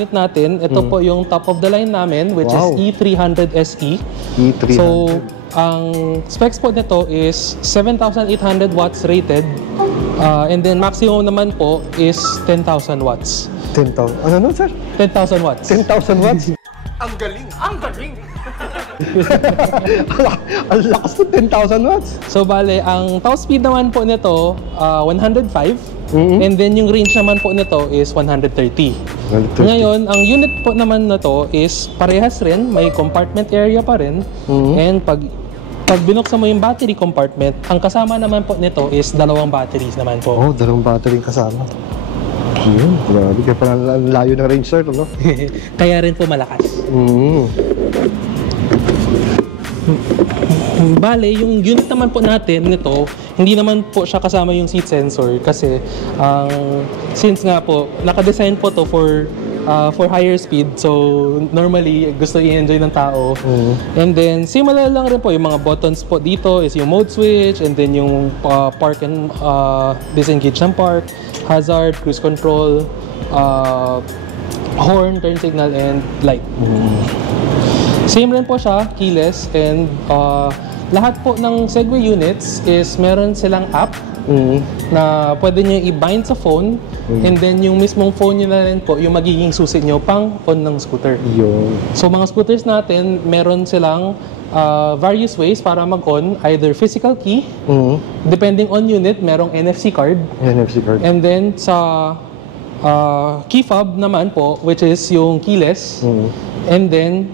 unit natin. Ito po yung top of the line namin, which is E300 SE. E300. So, ang specs po nito is 7,800 watts rated. And then maximum naman po is 10,000 watts. 10,000. Ano sir? 10,000 watts. 10,000 watts? Ang galing! Ang galing! Ang lakas ng 10,000 watts. So, bale, ang top speed naman po nito, 105. And then yung range naman po nito is 130. Ngayon, ang unit po naman na to is parehas rin, may compartment area pa rin. And pag binuksan mo yung battery compartment, ang kasama naman po nito is 2 batteries naman po. Oh, 2 battery kasama. Grabe, kaya pala layo ng range sir, no? Kaya rin po malakas. Bale, yung unit naman po natin nito, hindi naman po siya kasama yung seat sensor kasi since nga po, naka-design po to for higher speed, so normally gusto i-enjoy ng tao. And then similar lang rin po yung mga buttons po dito is yung mode switch, and then yung park and disengage ng park, hazard, cruise control, horn, turn signal, and light. Same rin po siya, keyless, and lahat po ng Segway units is meron silang app na pwede nyo i-bind sa phone, and then yung mismong phone nyo na rin po yung magiging susi nyo pang on ng scooter. So mga scooters natin, meron silang various ways para mag-on, either physical key, depending on unit, merong NFC card. And then sa key fob naman po, which is yung keyless. And then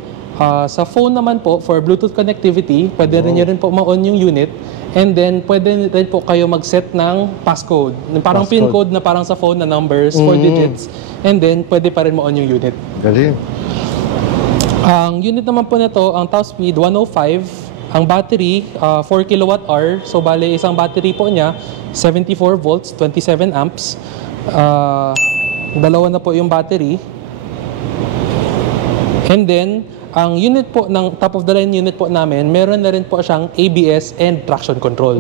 sa phone naman po, for Bluetooth connectivity, pwede rin nyo rin po ma-on yung unit. And then, pwede rin po kayo mag-set ng passcode. Parang PIN code na parang sa phone na numbers, 4 digits. And then, pwede pa rin ma-on yung unit. Galing. Ang unit naman po nito, ang top speed, 105. Ang battery, 4 kWh. So, bale, isang battery po niya, 74 volts, 27 amps. Dalawa na po yung battery. And then, ang unit po ng top of the line unit po namin, meron na rin po siyang ABS and traction control.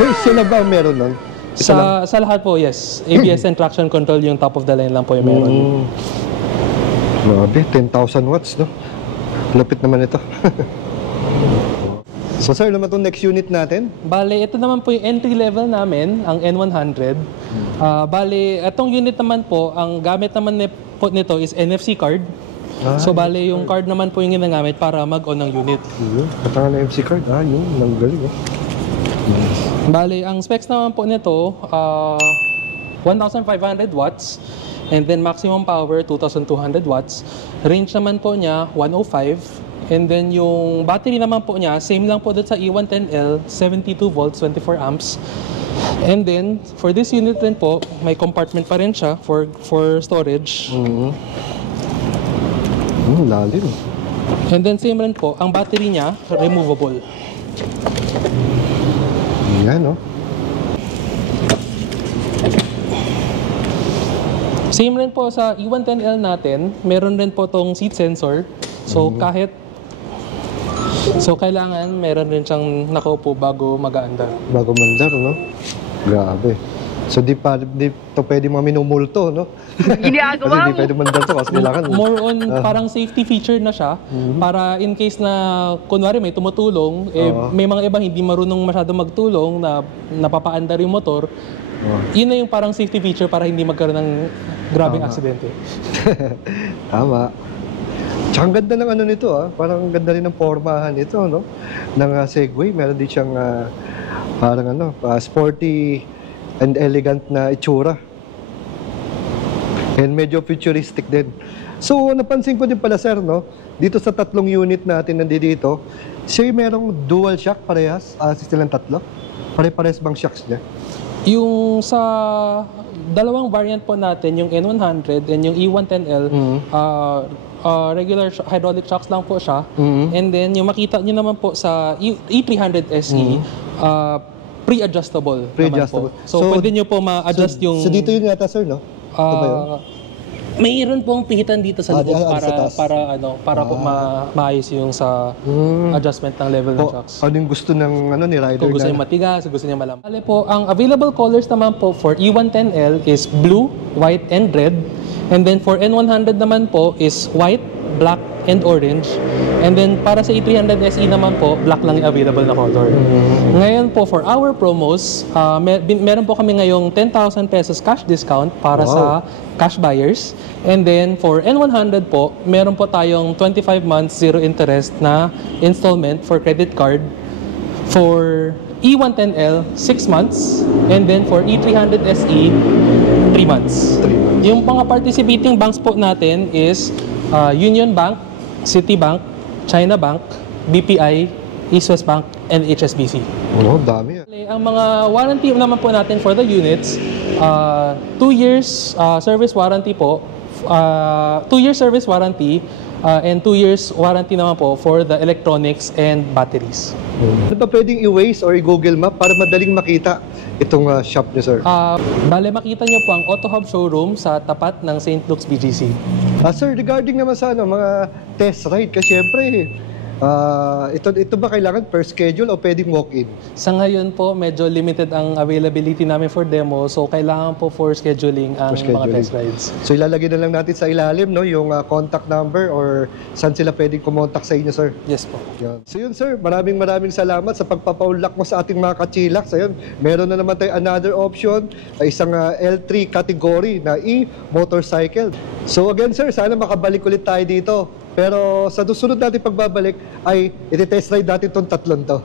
So, sila ba meron nun? Sa lahat po, yes. ABS and traction control yung top of the line lang po yung meron. Grabe, 10,000 watts, no? Lapit naman ito. So, sir, naman itong next unit natin? Bale, ito naman po yung entry level namin, ang N100. Bale, itong unit naman po, ang gamit naman po nito is NFC card. So, bale, yung card naman po yung ginagamit para mag-on ng unit. Katangan na MC card. Yun. Nanggaling, eh. Bale, ang specs naman po nito, 1,500 watts. And then, maximum power, 2,200 watts. Range naman po niya, 105. And then, yung battery naman po niya, same lang po doon sa E110L, 72 volts, 24 amps. And then, for this unit rin po, may compartment pa rin siya for storage. Lalim. And then same rin po, ang battery niya, removable. Yan, no? Same rin po sa E110L natin, meron rin po tong seat sensor. So kailangan meron rin siyang nakaupo bago mag-aandar. Bago mandar, no? Grabe. So di to pwede mga minumulto, no? Ginagawa Kasi di pwede mandar to kasi kailangan. More on parang safety feature na siya para in case na kunwari may tumutulong, may mga iba hindi marunong masyado magtulong na napapaandar yung motor. Yun na yung parang safety feature para hindi magkaroon ng grabeng aksidente. Tama. Tsaka ang ganda ng ano nito, parang ang ganda rin ng pormahan nito, no? Ng Segway, meron din siyang parang sporty and elegant na itsura. And medyo futuristic din. So, napansin ko din pala, sir, no? Dito sa tatlong unit natin nandito, siya merong dual shock parehas, silang tatlo. Pare-pares bang shocks niya? Yung sa dalawang variant po natin, yung N100 and yung E110L, regular hydraulic shocks lang po siya. And then, yung makita nyo naman po sa E300 SE, pre-adjustable naman po. So, pwede nyo po ma-adjust yung... So, dito yun yata, sir, no? Ito ba yun? Mayroon pong pihitan dito sa loob para po maayos yung sa adjustment ng level ng shocks. Ano yung gusto ng ni rider? Kung gusto niya matigas, gusto niya malamig. Po, ang available colors naman po for E110L is blue, white, and red. And then for N100 naman po is white, black, and orange. And then para sa E300 SE naman po, black lang yung available na color. Ngayon po for our promos, meron po kami ngayong 10,000 pesos cash discount para sa cash buyers. And then for N100 po, meron po tayong 25 months zero interest na installment for credit card. For E110L, 6 months. And then for E300 SE, 3 months. Yung mga participating banks po natin is Union Bank, Citibank, China Bank, BPI, East West Bank, and HSBC. Oh, dami. Ang mga warranty naman po natin for the units, 2 years service warranty po, 2 years service warranty, and 2 years warranty naman po for the electronics and batteries. Ano ba pwedeng i-Waze or i-Google Map para madaling makita itong shop niyo, sir? Bale, makita niyo po ang Auto Hub showroom sa tapat ng St. Luke's BGC. Sir, regarding naman sa mga test ride, kasi syempre, ito ba kailangan per schedule o pwedeng walk-in? Sa ngayon po, medyo limited ang availability namin for demo, so kailangan po for scheduling ang mga test rides. So ilalagay na lang natin sa ilalim yung contact number or saan sila pwedeng kumontak sa inyo, sir. Yes po. Yan. So yun, sir, maraming salamat sa pagpapaunlak mo sa ating mga kachilaks. Ayun, meron na naman tayo another option, isang L3 category na e-motorcycle. So again, sir, sana makabalik ulit tayo dito. Pero sa susunod natin pagbabalik ay iti-test ride natin itong tatlong to.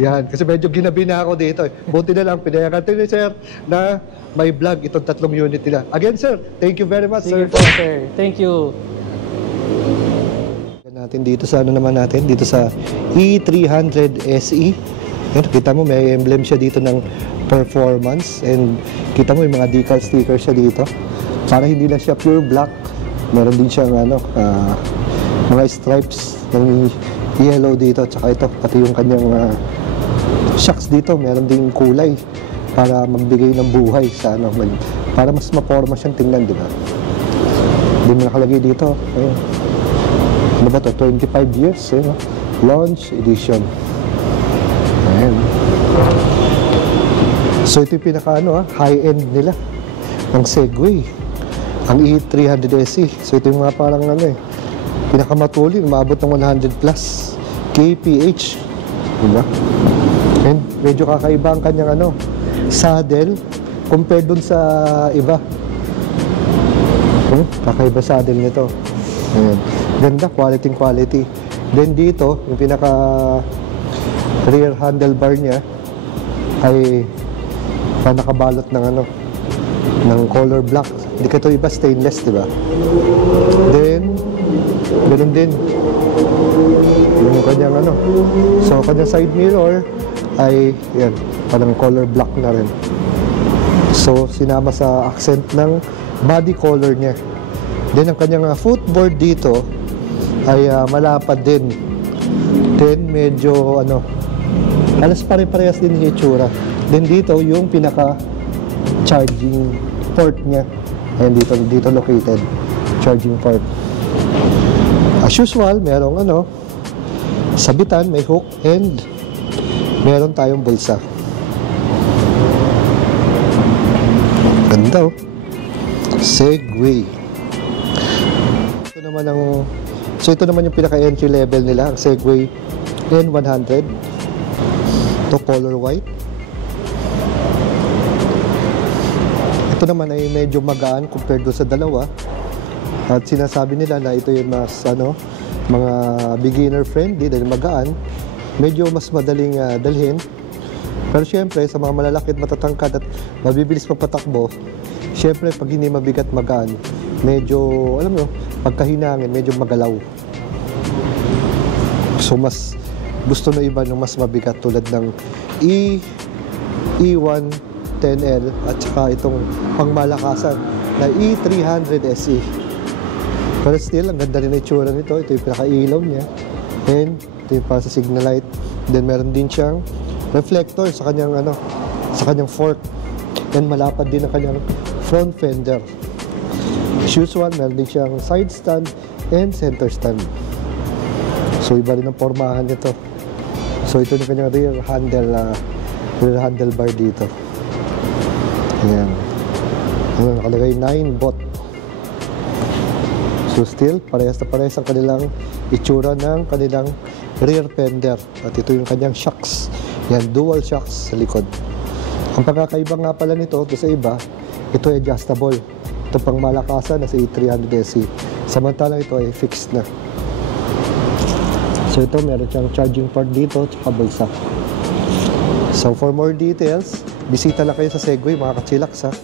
Yan, kasi medyo ginabi na ako dito. Buti na lang, pinayagan ni sir na may vlog itong tatlong unit nila. Again, sir, thank you very much, Sige sir. po, sir. Thank you. Natin dito sa dito sa E300 SE. Yan, kita mo may emblem siya dito ng performance and kita mo yung mga decal sticker siya dito. Para hindi lang siya pure black, meron din siyang mga stripes ng yellow dito, tsaka ito, pati yung kanyang shocks dito, meron ding kulay para magbigay ng buhay sa para mas maporma siyang tingnan, di ba? Hindi mo nakalagay dito. Ayun. Ano ba ito? 25 years, launch edition. Ayan. So ito yung pinaka high-end nila ng Segway, ang E300 SE. So ito yung mga parang pinakamatulin, umabot ng 100 plus kph, diba? And medyo kakaiba ang kanyang saddle compared dun sa iba. Kakaiba saddle nito. Ayan. Ganda, quality. Then dito, yung pinaka rear handlebar niya ay nakabalot ng color black. Hindi ka ito iba stainless, diba? Then ganun din yung kanyang so kanyang side mirror ay yan, parang color black na rin, so sinama sa accent ng body color niya. Then ang kanyang footboard dito ay malapad din, then medyo halos pare-parehas din yung itsura. Then dito yung pinaka charging port niya, ayan, dito located charging port. As usual, merong sabitan, may hook, and meron tayong bulsa. Ganda, Segway. Ito naman yung pinaka-entry level nila, ang Segway N100. Ito color white. Ito naman ay medyo magaan compared do sa dalawa. At sinasabi nila na ito yung mas mga beginner friendly dahil magaan, medyo mas madaling dalhin. Pero syempre sa mga malalaki at matatangkad at mabibilis papatakbo, syempre pag hindi mabigat magaan, medyo pagkahinangin, medyo magalaw. So mas gusto na iba ng mas mabigat tulad ng E110L at saka itong pangmalakasan na E300 SE. Pero still, ang ganda rin na itsura nito. Ito yung pinaka-ilaw niya. And ito yung para sa signal light. Then meron din siyang reflector sa kanyang fork. And malapad din ang kanyang front fender. As usual, meron din siyang side stand and center stand. So iba rin ang pormahan nito. So ito yung kanyang rear handlebar dito. Ayan. Nakalagay 9 bot. So still, parehas na parehas ang kanilang itsura ng kanilang rear fender. At ito yung kanyang shocks. Yan, dual shocks sa likod. Ang pagkakaiba nga pala nito, ito sa iba, ito ay adjustable. Ito pang malakasan na sa 300SE. Samantalang ito ay fixed na. So ito, meron siyang charging port dito, tsaka bulsa. So for more details, bisita lang kayo sa Segway mga kachilaks ha.